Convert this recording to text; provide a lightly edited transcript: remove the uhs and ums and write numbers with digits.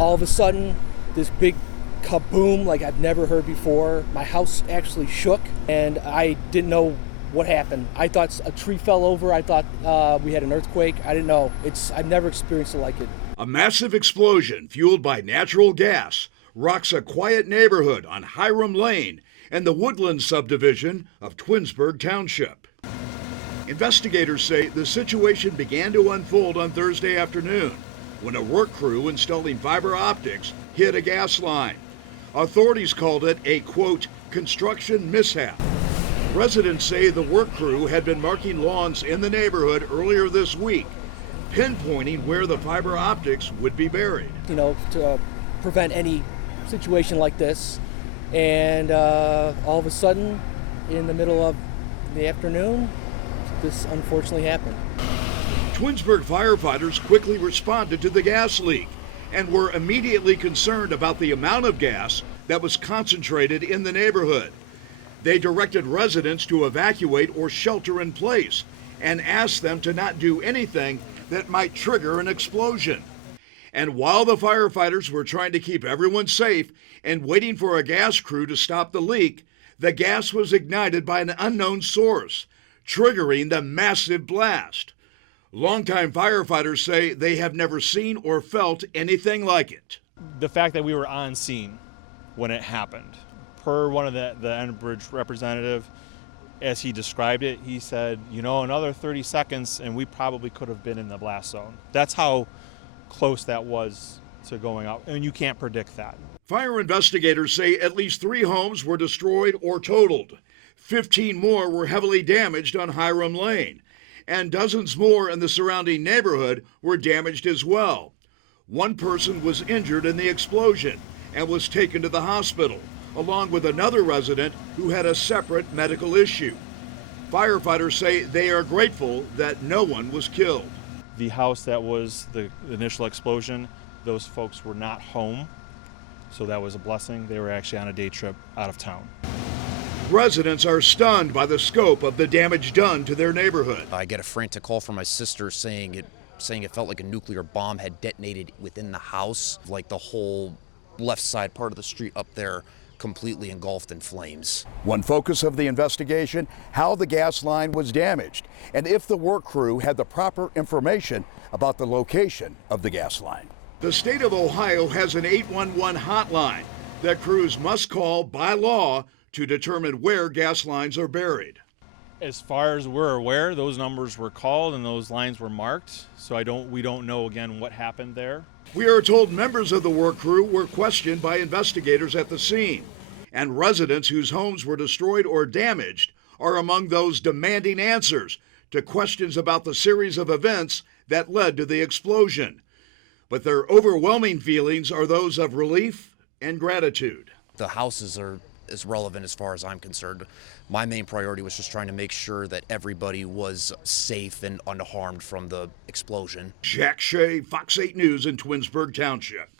All of a sudden, this big kaboom like I've never heard before. My house actually shook, and I didn't know what happened. I thought a tree fell over. I thought we had an earthquake. I didn't know. I've never experienced it like it. A massive explosion fueled by natural gas rocks a quiet neighborhood on Hiram Lane and the Woodland subdivision of Twinsburg Township. Investigators say the situation began to unfold on Thursday afternoon when a work crew installing fiber optics hit a gas line. Authorities called it a, quote, construction mishap. Residents say the work crew had been marking lawns in the neighborhood earlier this week, pinpointing where the fiber optics would be buried. To prevent any situation like this. And all of a sudden, in the middle of the afternoon, this unfortunately happened. Twinsburg firefighters quickly responded to the gas leak and were immediately concerned about the amount of gas that was concentrated in the neighborhood. They directed residents to evacuate or shelter in place and asked them to not do anything that might trigger an explosion. And while the firefighters were trying to keep everyone safe and waiting for a gas crew to stop the leak, the gas was ignited by an unknown source, triggering the massive blast. Longtime firefighters say they have never seen or felt anything like it. The fact that we were on scene when it happened, per one of the Enbridge representative, as he described it, he said, another 30 seconds and we probably could have been in the blast zone. That's how close that was to going out, and you can't predict that. Fire investigators say at least 3 homes were destroyed or totaled. 15 more were heavily damaged on Hiram Lane, and dozens more in the surrounding neighborhood were damaged as well. One person was injured in the explosion and was taken to the hospital, along with another resident who had a separate medical issue. Firefighters say they are grateful that no one was killed. The house that was the initial explosion, those folks were not home, so that was a blessing. They were actually on a day trip out of town. Residents are stunned by the scope of the damage done to their neighborhood. I get a frantic call from my sister saying it felt like a nuclear bomb had detonated within the house, like the whole left side part of the street up there completely engulfed in flames. One focus of the investigation, how the gas line was damaged and if the work crew had the proper information about the location of the gas line. The state of Ohio has an 811 hotline that crews must call by law to determine where gas lines are buried. As far as we're aware, those numbers were called and those lines were marked, so we don't know again what happened there. We are told members of the work crew were questioned by investigators at the scene, and residents whose homes were destroyed or damaged are among those demanding answers to questions about the series of events that led to the explosion. But their overwhelming feelings are those of relief and gratitude. The houses are as relevant as far as I'm concerned. My main priority was just trying to make sure that everybody was safe and unharmed from the explosion. Jack Shea, Fox 8 News in Twinsburg Township.